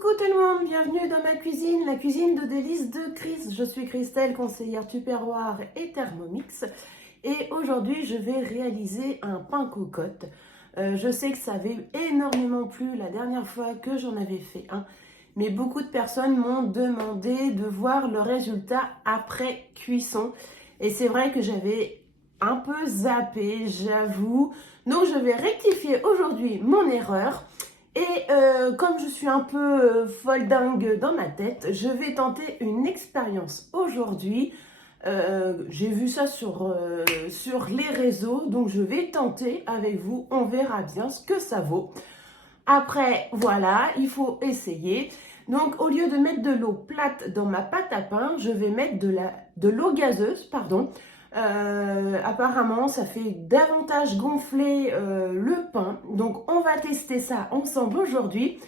Coucou tout le monde, bienvenue dans ma cuisine, la cuisine de délices de Chris. Je suis Christelle, conseillère Tupperware et Thermomix. Et aujourd'hui, je vais réaliser un pain cocotte. Je sais que ça avait énormément plu la dernière fois que j'en avais fait un. Mais beaucoup de personnes m'ont demandé de voir le résultat après cuisson. Et c'est vrai que j'avais un peu zappé, j'avoue. Donc je vais rectifier aujourd'hui mon erreur. Et comme je suis un peu folle dingue dans ma tête, je vais tenter une expérience aujourd'hui. J'ai vu ça sur les réseaux, donc je vais tenter avec vous. On verra bien ce que ça vaut. Après, voilà, il faut essayer. Donc, au lieu de mettre de l'eau plate dans ma pâte à pain, je vais mettre de l'eau gazeuse, pardon. Apparemment, ça fait davantage gonfler le pain. Donc, on va tester ça ensemble aujourd'hui.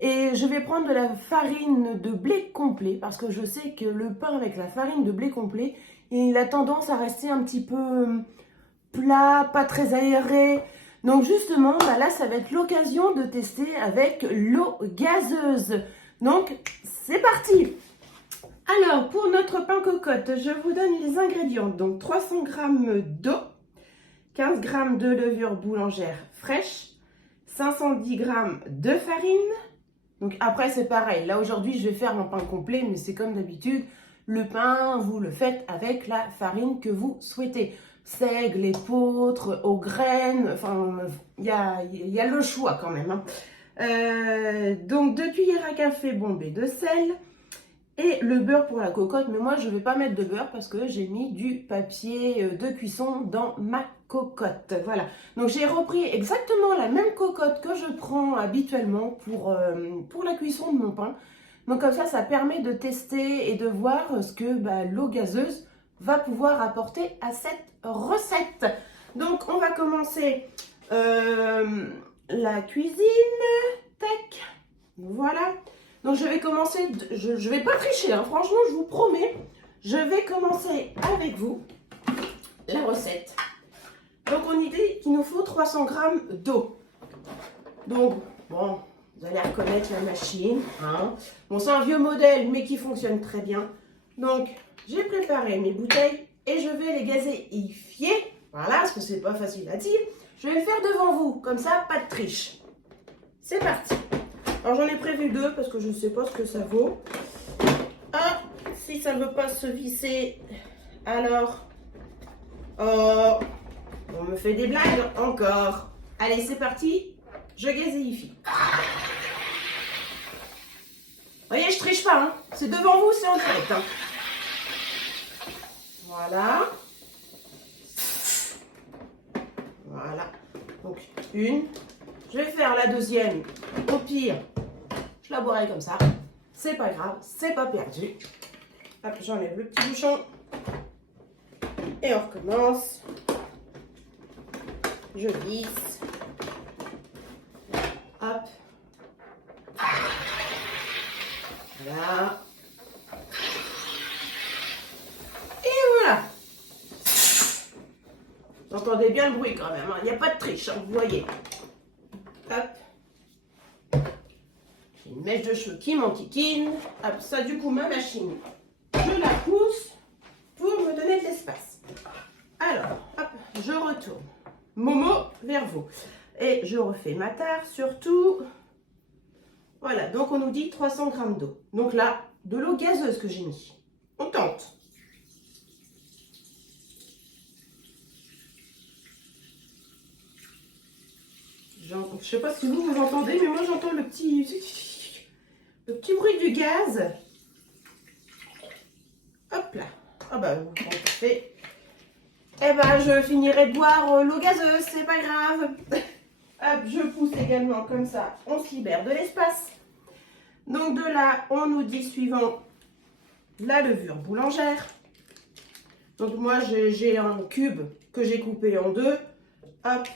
Et je vais prendre de la farine de blé complet parce que je sais que le pain avec la farine de blé complet, il a tendance à rester un petit peu plat, pas très aéré. Donc justement, là, ça va être l'occasion de tester avec l'eau gazeuse. Donc, c'est parti! Alors, pour notre pain cocotte, je vous donne les ingrédients. Donc, 300 g d'eau, 15 g de levure boulangère fraîche, 510 g de farine. Donc, après, c'est pareil. Là, aujourd'hui, je vais faire un pain complet, mais c'est comme d'habitude. Le pain, vous le faites avec la farine que vous souhaitez. Seigle, épeautre, aux graines, enfin, il y a le choix quand même. Donc, 2 cuillères à café bombées de sel et le beurre pour la cocotte. Mais moi, je ne vais pas mettre de beurre parce que j'ai mis du papier de cuisson dans ma cocotte. Voilà. Donc, j'ai repris exactement la même cocotte que je prends habituellement pour la cuisson de mon pain. Donc, comme ça permet de tester et de voir ce que l'eau gazeuse va pouvoir apporter à cette recette. Donc, on va commencer la cuisine. Tac. Voilà. Donc, je vais commencer. Je vais pas tricher, hein, franchement, je vous promets. Je vais commencer avec vous la recette. Donc, on y dit qu'il nous faut 300 g d'eau. Donc, bon, vous allez reconnaître la machine. Hein. Bon, c'est un vieux modèle, mais qui fonctionne très bien. Donc, j'ai préparé mes bouteilles et je vais les gazéifier. Voilà, parce que c'est pas facile à dire. Je vais le faire devant vous, comme ça, pas de triche. C'est parti. Alors, j'en ai prévu 2 parce que je ne sais pas ce que ça vaut. Ah, si ça ne veut pas se visser, alors... Oh, on me fait des blagues encore. Allez, c'est parti. Je gazéifie. Vous voyez, je triche pas. Hein. C'est devant vous, c'est en direct. Hein. Voilà. Voilà. Donc, une. Je vais faire la deuxième. Au pire, je la boirai comme ça. C'est pas grave, c'est pas perdu. Hop, j'enlève le petit bouchon. Et on recommence. Je visse. Hop. Voilà. Et voilà. Vous entendez bien le bruit quand même. Il n'y a pas de triche, hein, vous voyez. Hop. J'ai une mèche de cheveux qui m'enquiquine. Hop, ça du coup, ma machine, je la pousse pour me donner de l'espace. Alors, hop, je retourne. Momo vers vous. Et je refais ma tare surtout. Voilà, donc on nous dit 300 g d'eau. Donc là, de l'eau gazeuse que j'ai mis. On tente. Je ne sais pas si vous entendez, mais moi j'entends le petit bruit du gaz. Hop là. Ah bah, bon, parfait. Eh ben, je finirai de boire l'eau gazeuse, c'est pas grave. Hop, je pousse également comme ça, on se libère de l'espace. Donc de là, on nous dit suivant la levure boulangère. Donc moi, j'ai un cube que j'ai coupé en 2. Hop,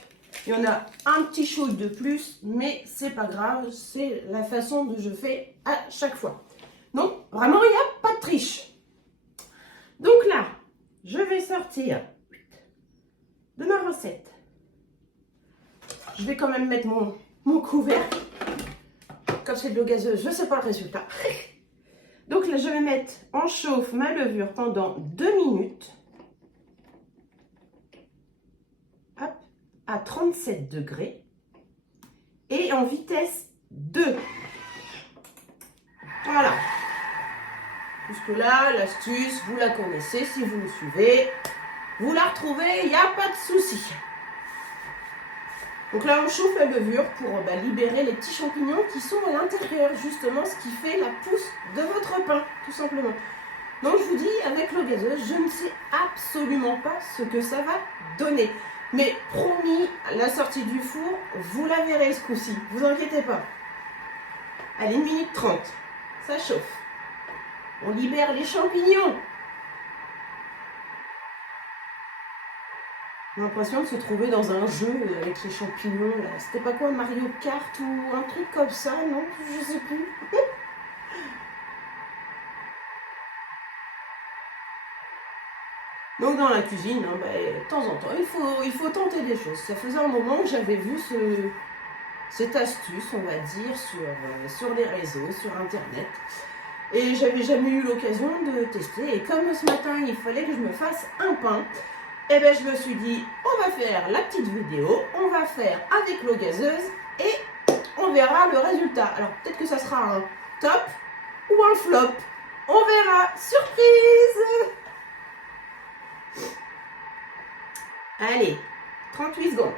il y en a un petit chouille de plus, mais c'est pas grave, c'est la façon dont je fais à chaque fois. Donc vraiment, il n'y a pas de triche. Donc là, je vais sortir de ma recette. Je vais quand même mettre mon couvercle comme c'est de l'eau gazeuse, je ne sais pas le résultat. Donc là, je vais mettre en chauffe ma levure pendant 2 minutes. Hop, à 37 degrés. Et en vitesse 2. Voilà. Jusque-là, l'astuce, vous la connaissez. Si vous me suivez, vous la retrouvez, il n'y a pas de souci. Donc là, on chauffe la levure pour libérer les petits champignons qui sont à l'intérieur, justement, ce qui fait la pousse de votre pain, tout simplement. Donc je vous dis, avec l'eau gazeuse, je ne sais absolument pas ce que ça va donner. Mais promis, à la sortie du four, vous la verrez ce coup-ci, vous inquiétez pas. Allez, 1 minute 30, ça chauffe. On libère les champignons. J'ai l'impression de se trouver dans un jeu avec les champignons. C'était pas quoi, Mario Kart ou un truc comme ça, non? Je sais plus. Donc dans la cuisine, de temps en temps, il faut tenter des choses. Ça faisait un moment que j'avais vu cette astuce, on va dire, sur les réseaux, sur Internet. Et j'avais jamais eu l'occasion de tester. Et comme ce matin, il fallait que je me fasse un pain, et bien je me suis dit, on va faire la petite vidéo, on va faire avec l'eau gazeuse et on verra le résultat. Alors peut-être que ça sera un top ou un flop. On verra. Surprise! Allez, 38 secondes.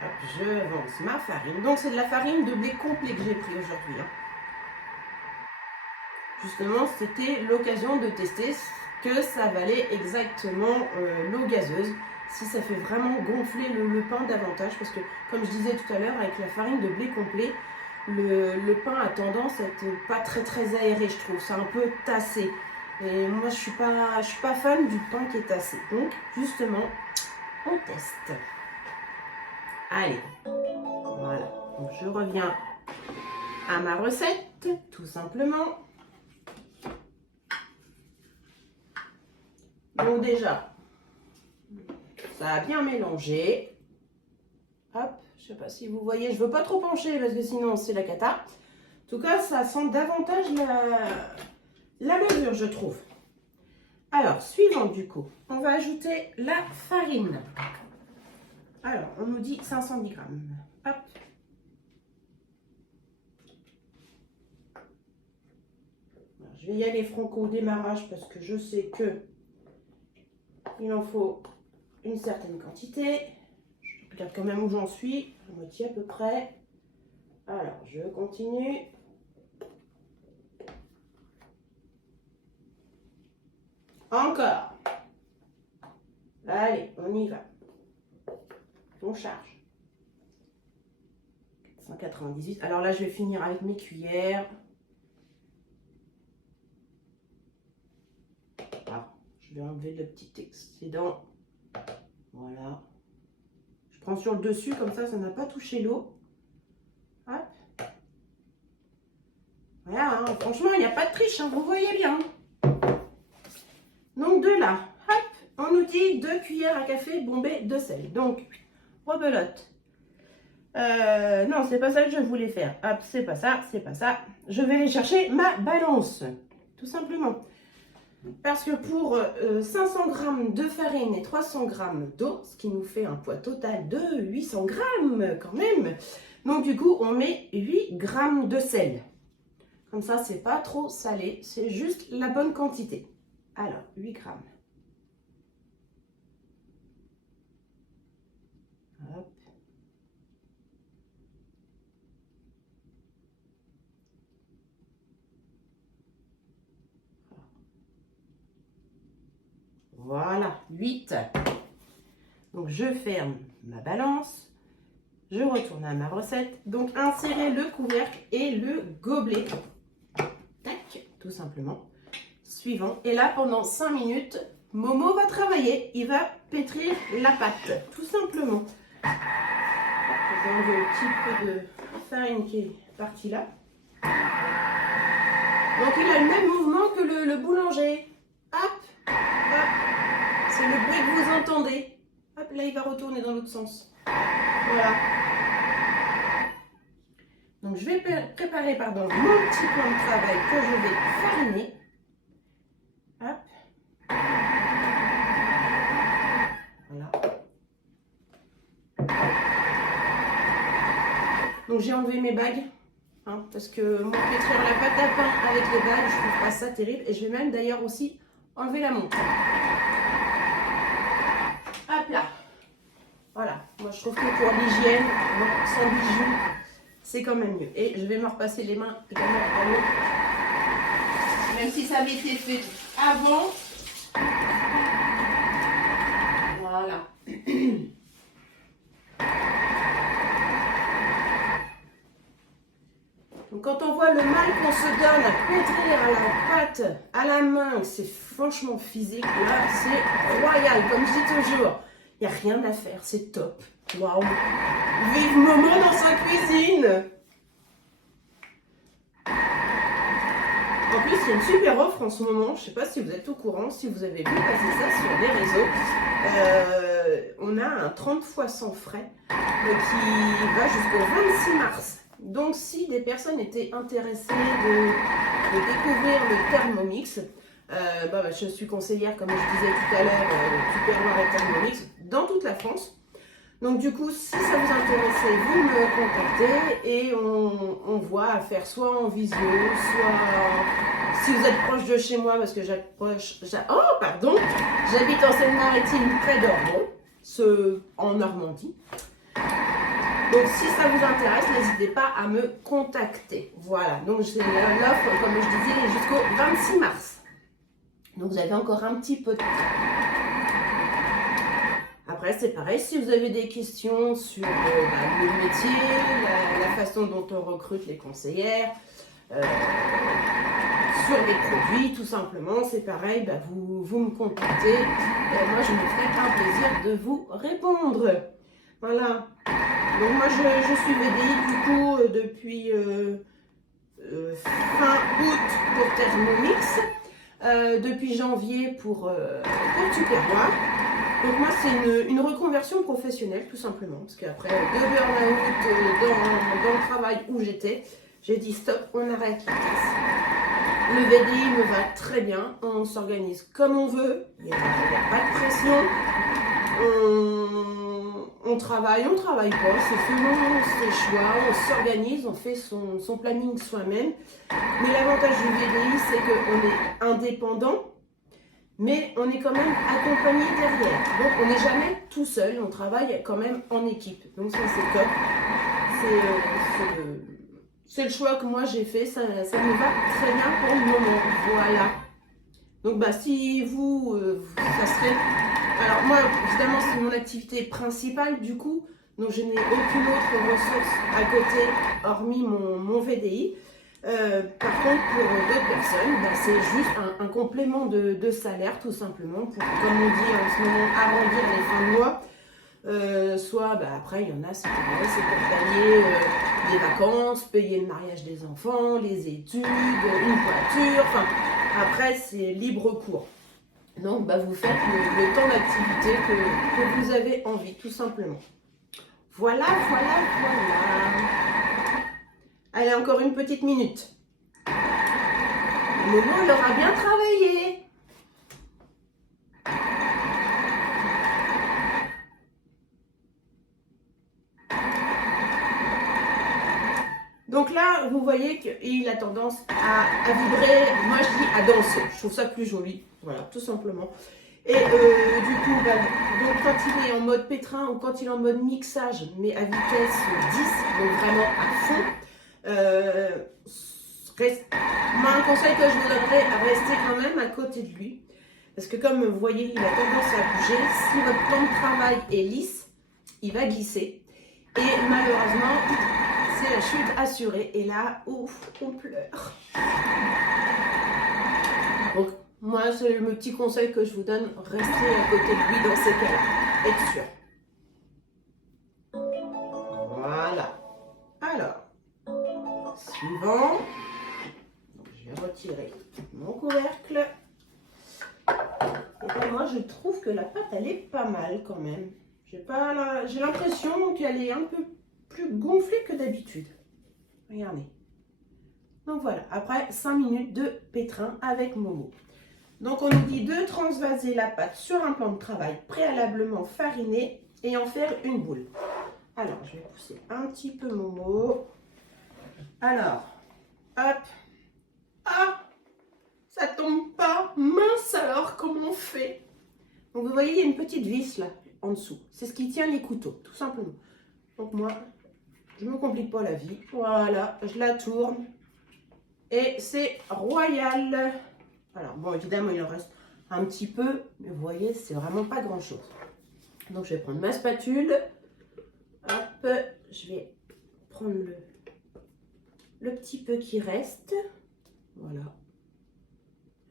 Hop, je lance ma farine. Donc c'est de la farine de blé complet que j'ai pris aujourd'hui. Justement, c'était l'occasion de tester ce que ça valait exactement l'eau gazeuse. Si ça fait vraiment gonfler le pain davantage. Parce que, comme je disais tout à l'heure, avec la farine de blé complet, le pain a tendance à être pas très aéré, je trouve. C'est un peu tassé. Et moi, je suis pas fan du pain qui est tassé. Donc, justement, on teste. Allez, voilà. Donc, je reviens à ma recette, tout simplement. Donc déjà, ça a bien mélangé. Hop, je sais pas si vous voyez, je veux pas trop pencher parce que sinon c'est la cata. En tout cas, ça sent davantage la levure, je trouve. Alors, suivant du coup, on va ajouter la farine. Alors, on nous dit 510 grammes. Hop. Alors, je vais y aller franco au démarrage parce que je sais que il en faut une certaine quantité. Je regarde quand même où j'en suis, la moitié à peu près. Alors, je continue. Encore. Allez, on y va. On charge. 498. Alors là, je vais finir avec mes cuillères. Ah, je vais enlever le petit excédent. Voilà. Je prends sur le dessus, comme ça n'a pas touché l'eau. Hop. Voilà, hein, franchement, il n'y a pas de triche, hein, vous voyez bien. Donc de là, hop, on nous dit 2 cuillères à café bombées de sel. Donc, rebelote. Non, c'est pas ça que je voulais faire. Hop, c'est pas ça, c'est pas ça. Je vais aller chercher ma balance, tout simplement. Parce que pour 500 g de farine et 300 g d'eau, ce qui nous fait un poids total de 800 g quand même. Donc du coup, on met 8 g de sel. Comme ça, c'est pas trop salé, c'est juste la bonne quantité. Alors, 8 g. Hop. Voilà, 8. Donc, je ferme ma balance. Je retourne à ma recette. Donc, insérer le couvercle et le gobelet. Tac, tout simplement. Suivant. Et là, pendant 5 minutes, Momo va travailler. Il va pétrir la pâte, tout simplement. Je vais enlever un petit peu de farine qui est partie là. Donc, il a le même mouvement que le boulanger. Hop, hop. C'est le bruit que vous entendez. Hop, là, il va retourner dans l'autre sens. Voilà. Donc, je vais préparer, pardon, mon petit plan de travail que je vais fariner. Hop. Voilà. Donc, j'ai enlevé mes bagues. Hein, parce que moi, pétrir la pâte à pain avec les bagues, je trouve pas ça terrible. Et je vais même d'ailleurs aussi enlever la montre. Hop là. Voilà. Moi, je trouve que pour l'hygiène, sans bijoux, c'est quand même mieux. Et je vais me repasser les mains également à l'eau. Même si ça avait été fait avant. Voilà. Donc quand on voit le mal qu'on se donne à pétrir à la pâte, à la main, c'est franchement physique, là c'est royal, comme je dis toujours. Il n'y a rien à faire, c'est top. Waouh! Vive Momo dans sa cuisine! En plus, il y a une super offre en ce moment, je ne sais pas si vous êtes au courant, si vous avez vu passer ça sur les réseaux. On a un 30 fois sans frais qui va jusqu'au 26 mars. Donc, si des personnes étaient intéressées de découvrir le Thermomix, je suis conseillère, comme je disais tout à l'heure, Tupperware et Thermomix dans toute la France. Donc, du coup, si ça vous intéressait, vous me contactez et on voit à faire soit en visio, soit si vous êtes proche de chez moi, parce que j'habite en Seine-Maritime, près d'Orgon, en Normandie. Donc, si ça vous intéresse, n'hésitez pas à me contacter. Voilà, donc j'ai l'offre, comme je disais, jusqu'au 26 mars. Donc, vous avez encore un petit peu de temps. Après, c'est pareil, si vous avez des questions sur le métier, la façon dont on recrute les conseillères, sur les produits, tout simplement, c'est pareil, vous me contactez. Moi, je me ferai un plaisir de vous répondre. Voilà. Donc moi je suis VDI du coup depuis fin août pour Thermomix, depuis janvier pour Tupperware. Donc moi c'est une reconversion professionnelle tout simplement, parce qu'après 2 burn-out dans le travail où j'étais, j'ai dit stop, on arrête la caisse. Le VDI me va très bien, on s'organise comme on veut, il n'y a pas de pression. On travaille pas, c'est selon ses choix, on s'organise, on fait son planning soi-même. Mais l'avantage du VDI, c'est qu'on est indépendant, mais on est quand même accompagné derrière. Donc on n'est jamais tout seul, on travaille quand même en équipe. Donc ça c'est top. C'est le choix que moi j'ai fait, ça me va très bien pour le moment. Voilà. Donc si vous, ça serait... Alors moi, évidemment, c'est mon activité principale du coup, donc je n'ai aucune autre ressource à côté, hormis mon VDI. Par contre, pour d'autres personnes, c'est juste un complément de salaire, tout simplement, pour, comme on dit en ce moment, arrondir les fins de mois. Soit, après, il y en a, c'est pour payer des vacances, payer le mariage des enfants, les études, une voiture, enfin, après, c'est libre cours. Donc, vous faites le temps d'activité que vous avez envie, tout simplement. Voilà. Allez, encore une petite minute. Momo, il aura bien travaillé. Donc là, vous voyez qu'il a tendance à vibrer, moi je dis à danser. Je trouve ça plus joli, voilà, tout simplement. Et du coup, donc quand il est en mode pétrin ou quand il est en mode mixage, mais à vitesse 10, donc vraiment à fond, moi un conseil que je vous donnerais, à rester quand même à côté de lui. Parce que comme vous voyez, il a tendance à bouger. Si votre plan de travail est lisse, il va glisser. Et malheureusement, c'est la chute assurée. Et là, ouf, on pleure. Donc, moi, c'est le petit conseil que je vous donne. Restez à côté de lui dans ces cas-là. Être sûr. Voilà. Alors, suivant. Donc, je vais retirer mon couvercle. Et là, moi, je trouve que la pâte, elle est pas mal quand même. J'ai l'impression qu'elle est un peu plus gonflée que d'habitude. Regardez. Donc voilà, après 5 minutes de pétrin avec Momo. Donc on nous dit de transvaser la pâte sur un plan de travail préalablement fariné et en faire une boule. Alors, je vais pousser un petit peu Momo. Alors, hop. Ah, ça tombe pas. Mince alors, comment on fait? Donc vous voyez, il y a une petite vis là, en dessous. C'est ce qui tient les couteaux, tout simplement. Donc moi, je ne me complique pas la vie. Voilà, je la tourne. Et c'est royal. Alors bon, évidemment, il en reste un petit peu. Mais vous voyez, c'est vraiment pas grand-chose. Donc je vais prendre ma spatule. Hop, je vais prendre le petit peu qui reste. Voilà.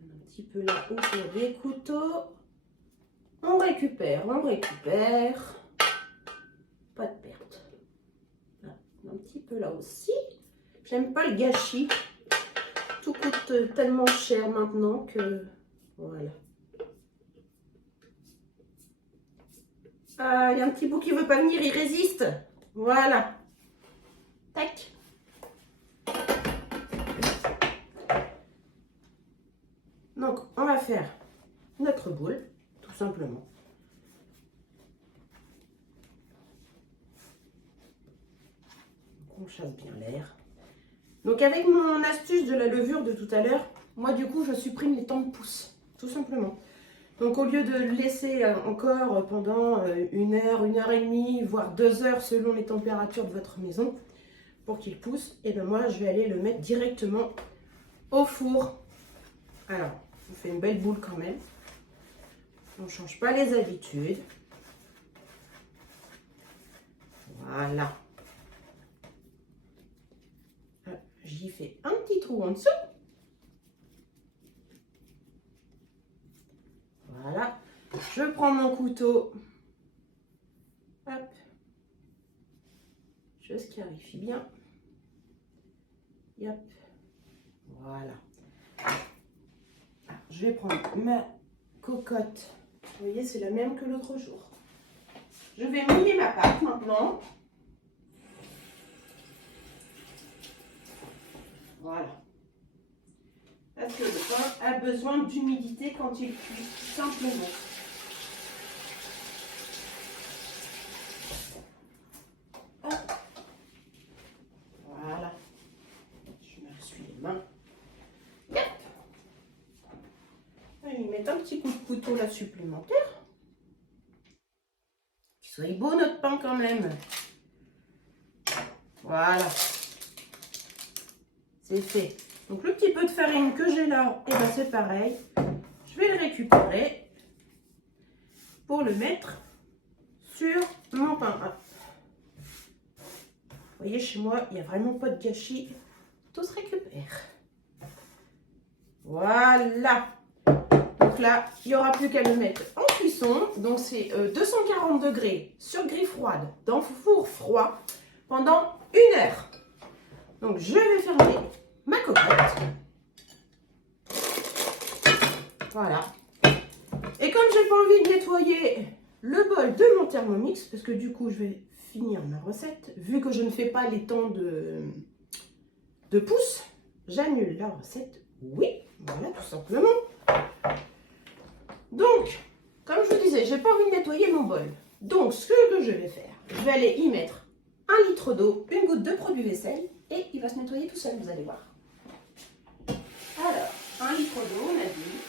Un petit peu là autour des couteaux. On récupère, on récupère. Pas de perte. Là, un petit peu là aussi. J'aime pas le gâchis. Tout coûte tellement cher maintenant que... Voilà. Ah, il y a un petit bout qui veut pas venir, il résiste. Voilà. Tac. Donc, on va faire notre boule, tout simplement. Donc, on chasse bien l'air. Donc, avec mon astuce de la levure de tout à l'heure, moi, du coup, je supprime les temps de pouce, tout simplement. Donc, au lieu de le laisser encore pendant 1 heure, 1 heure et demie, voire 2 heures, selon les températures de votre maison, pour qu'il pousse, et bien moi, je vais aller le mettre directement au four. Alors, on fait une belle boule quand même. On ne change pas les habitudes. Voilà. J'y fais un petit trou en dessous. Voilà. Je prends mon couteau. Hop. Je scarifie bien. Yep. Voilà. Je vais prendre ma cocotte. Vous voyez, c'est la même que l'autre jour. Je vais mouiller ma pâte maintenant. Voilà. Parce que le pain a besoin d'humidité quand il cuit, tout simplement. Hop. Voilà. Je me ressuie les mains. Yep. Je vais lui mettre un petit coup de couteau là supplémentaire. Qu'il soit beau notre pain quand même. Voilà. C'est fait. Donc le petit peu de farine que j'ai là, et ben c'est pareil. Je vais le récupérer pour le mettre sur mon pain. Vous voyez, chez moi, il n'y a vraiment pas de gâchis. Tout se récupère. Voilà. Donc là, il n'y aura plus qu'à le mettre en cuisson. Donc c'est 240 degrés sur grille froide, dans four froid, pendant 1 heure. Donc je vais fermer ma cocotte. Voilà. Et comme j'ai pas envie de nettoyer le bol de mon Thermomix, parce que du coup je vais finir ma recette, vu que je ne fais pas les temps de pouces, j'annule la recette. Oui, voilà, tout simplement. Donc, comme je vous disais, j'ai pas envie de nettoyer mon bol. Donc, ce que je vais faire, je vais aller y mettre 1 litre d'eau, 1 goutte de produit vaisselle, et il va se nettoyer tout seul, vous allez voir. Alors, 1 litre d'eau, on a dit.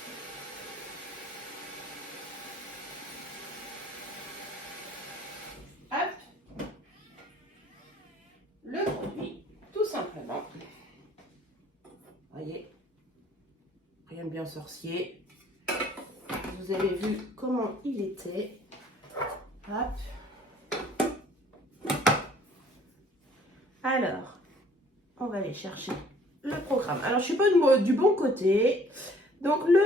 Hop. Le produit, tout simplement. Voyez, rien de bien sorcier. Vous avez vu comment il était. Hop. Alors, on va aller chercher le programme. Alors, je ne suis pas du bon côté. Donc, le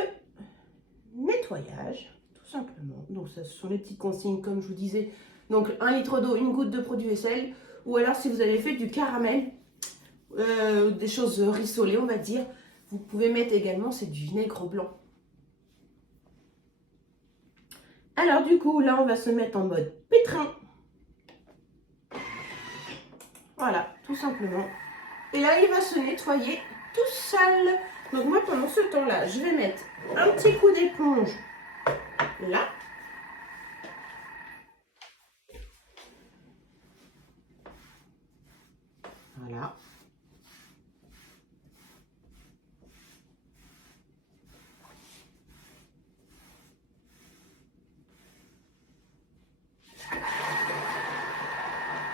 nettoyage, tout simplement. Donc, ça, ce sont les petites consignes, comme je vous disais. Donc, 1 litre d'eau, 1 goutte de produit vaisselle. Ou alors, si vous avez fait du caramel, des choses rissolées, on va dire, vous pouvez mettre également, c'est du vinaigre blanc. Alors du coup, là, on va se mettre en mode pétrin. Voilà, tout simplement. Et là, il va se nettoyer tout seul. Donc moi, pendant ce temps-là, je vais mettre un petit coup d'éponge là. Voilà.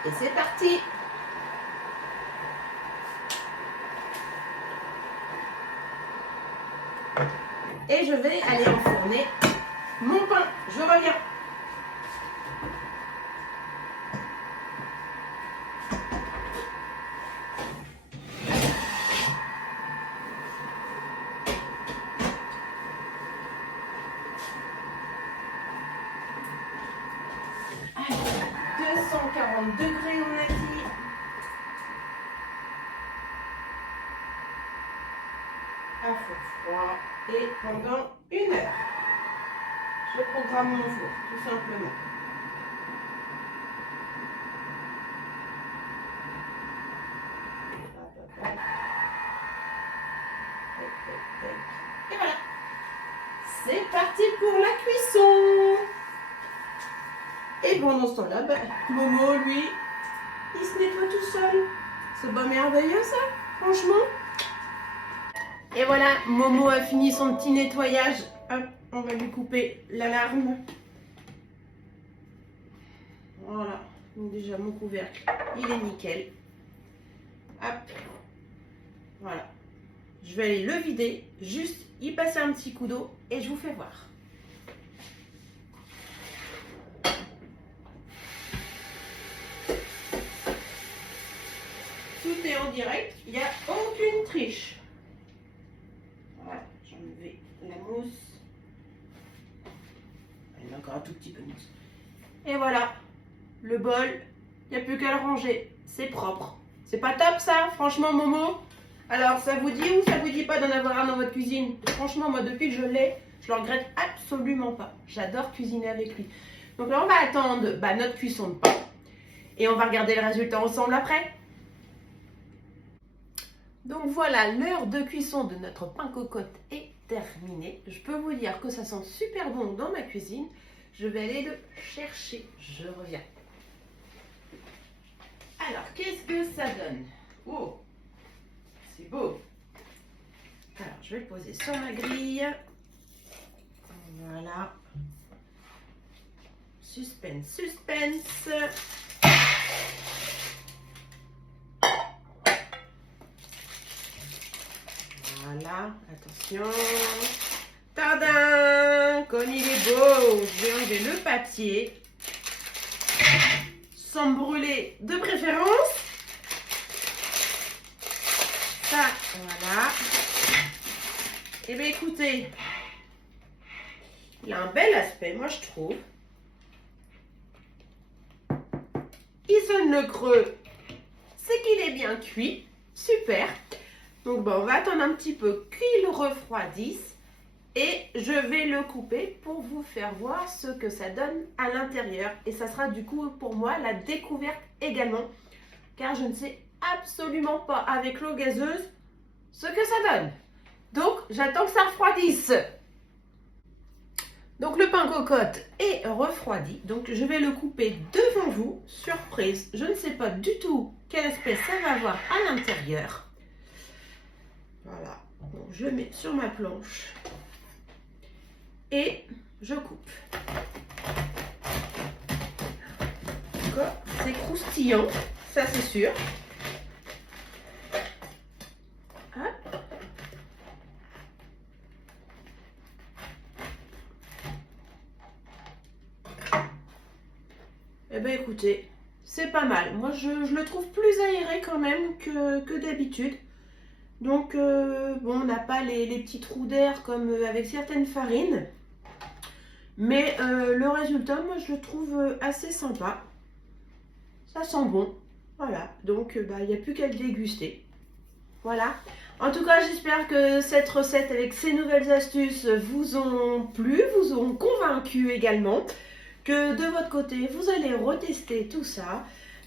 Et c'est parti! Et je vais aller enfourner mon pain. Je reviens. Allez, 240 degrés, on a dit. À feu froid. Et pendant 1 heure. Je programme mon four, tout simplement. Et voilà. C'est parti pour la cuisson. Et pendant ce temps-là, Momo, lui, il se nettoie tout seul. C'est pas merveilleux ça, franchement. Et voilà, Momo a fini son petit nettoyage. Hop, on va lui couper l'alarme. Voilà, donc déjà mon couvercle, il est nickel. Hop, voilà. Je vais aller le vider, juste y passer un petit coup d'eau et je vous fais voir. Tout est en direct, il n'y a aucune triche. Voilà, j'ai enlevé la mousse. Il y a encore un tout petit peu de mousse. Et voilà, le bol, il n'y a plus qu'à le ranger. C'est propre. C'est pas top ça, franchement, Momo? Alors, ça vous dit ou ça vous dit pas d'en avoir un dans votre cuisine? Franchement, moi, depuis que je l'ai, je le regrette absolument pas. J'adore cuisiner avec lui. Donc là, on va attendre notre cuisson de pain. Et on va regarder le résultat ensemble après. Donc voilà, l'heure de cuisson de notre pain cocotte est terminée. Je peux vous dire que ça sent super bon dans ma cuisine. Je vais aller le chercher. Je reviens. Alors, qu'est-ce que ça donne? Oh, c'est beau. Alors, je vais le poser sur ma grille. Voilà. Suspense, suspense. Voilà, attention. Tadam! Comme il est beau, je vais enlever le papier. Sans me brûler de préférence. Ça, voilà. Et bien écoutez, il a un bel aspect, moi je trouve. Il sonne le creux, c'est qu'il est bien cuit. Super. Donc on va attendre un petit peu qu'il refroidisse. Et je vais le couper pour vous faire voir ce que ça donne à l'intérieur. Et ça sera du coup pour moi la découverte également. Car je ne sais absolument pas avec l'eau gazeuse ce que ça donne. Donc j'attends que ça refroidisse. Donc le pain cocotte est refroidi. Donc je vais le couper devant vous. Surprise, je ne sais pas du tout quel aspect ça va avoir à l'intérieur. Voilà, donc je le mets sur ma planche. Et je coupe. C'est croustillant, ça c'est sûr. Hop. Eh bien écoutez, c'est pas mal. Moi je le trouve plus aéré quand même que d'habitude. Donc bon, on n'a pas les petits trous d'air comme avec certaines farines. Mais le résultat, moi je le trouve assez sympa. Ça sent bon. Voilà, donc il n'y a plus qu'à le déguster. Voilà. En tout cas, j'espère que cette recette avec ces nouvelles astuces vous ont plu, vous ont convaincu également, que de votre côté, vous allez retester tout ça.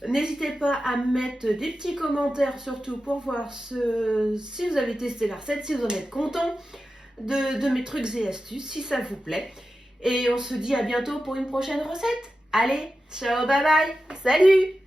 N'hésitez pas à mettre des petits commentaires surtout pour voir si vous avez testé la recette, si vous en êtes content de mes trucs et astuces, si ça vous plaît. Et on se dit à bientôt pour une prochaine recette. Allez, ciao, bye bye, salut!